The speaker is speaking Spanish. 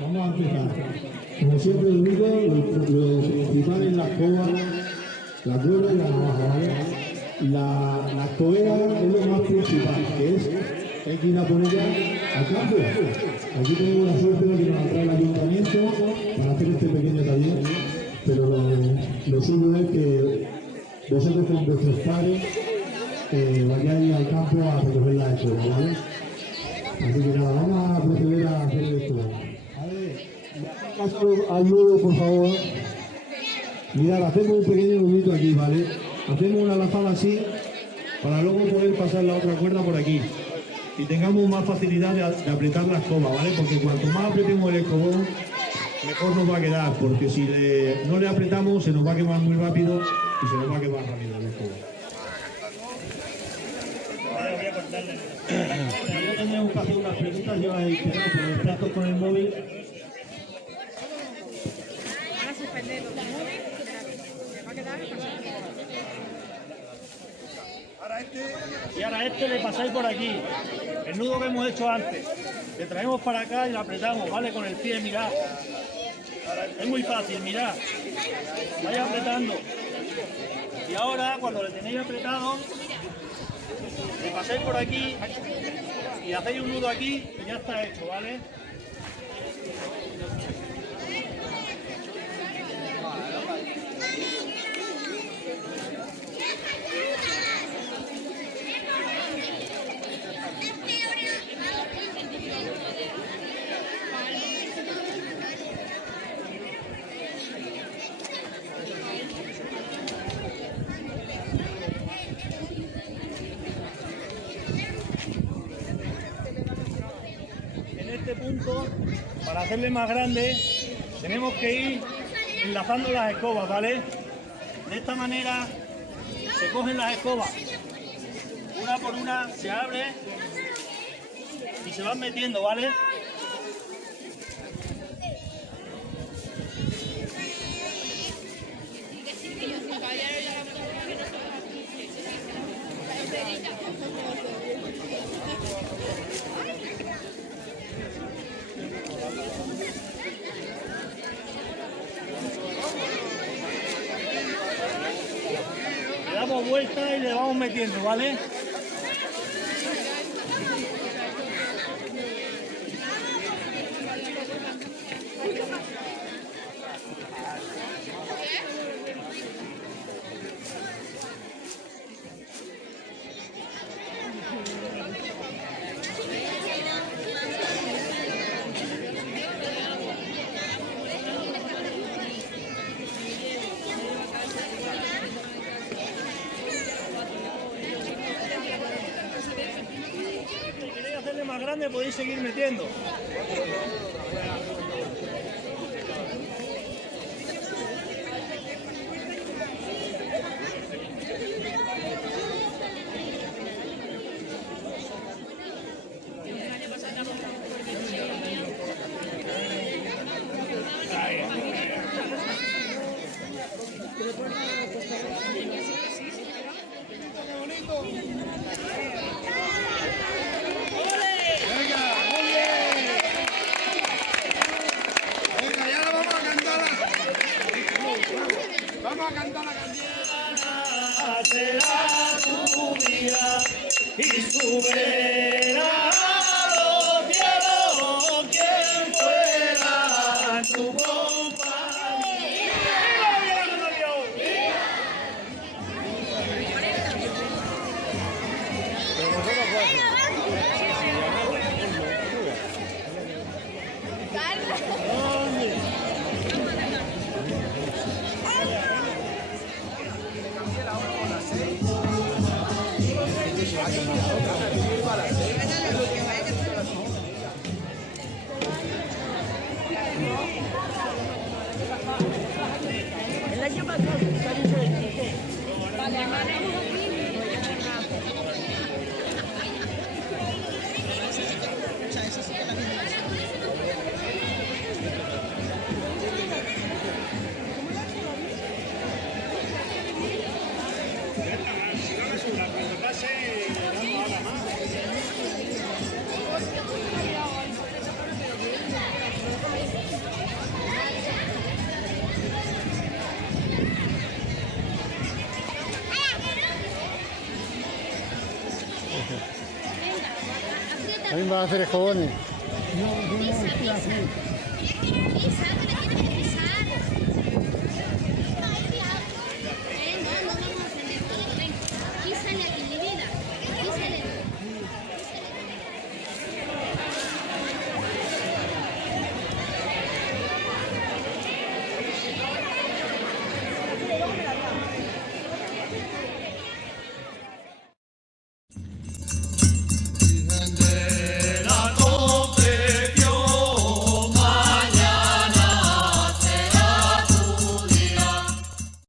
Vamos a empezar. Como siempre digo, lo principal es la escoba, la cuerda y la navaja, ¿vale? La escobera es lo más principal, que es hay que ir a por ella al campo. Aquí tenemos la suerte de que nos atrae el ayuntamiento para hacer este pequeño taller, pero lo suyo es que vosotros con vuestros padres vayáis al campo a recoger la escoba, ¿vale? Así que nada, vamos a proceder a hacer esto. A ver, caso al nudo, por favor. Mirad, hacemos un pequeño nudito aquí, ¿vale? Hacemos una lazada así para luego poder pasar la otra cuerda por aquí y tengamos más facilidad de apretar la escoba, ¿vale? Porque cuanto más apretemos el escobón, mejor nos va a quedar, porque si no le apretamos se nos va a quemar muy rápido y se nos va a quemar rápido el escobón. Ya tenemos que hacer unas preguntas, yo ahí por el plato con el móvil. Van a suspender los móviles, se va a quedar y ahora este le pasáis por aquí, el nudo que hemos hecho antes, le traemos para acá y lo apretamos, ¿vale? Con el pie, mirad. Es muy fácil, mirad. Vais apretando. Y ahora, cuando le tenéis apretado, le pasáis por aquí y hacéis un nudo aquí y ya está hecho, ¿vale? En este punto, para hacerle más grande, tenemos que ir enlazando las escobas, ¿vale? De esta manera se cogen las escobas, una por una se abre y se van metiendo, ¿vale? Le damos vuelta y le vamos metiendo, ¿vale? Si queréis hacerle más grande podéis seguir metiendo. Vamos a cantar la canción. Será tu vida y subirá a los cielos quien fuera tu compañía. el año pasado Si no También vas a hacer escobones. No, estoy así. Y sácale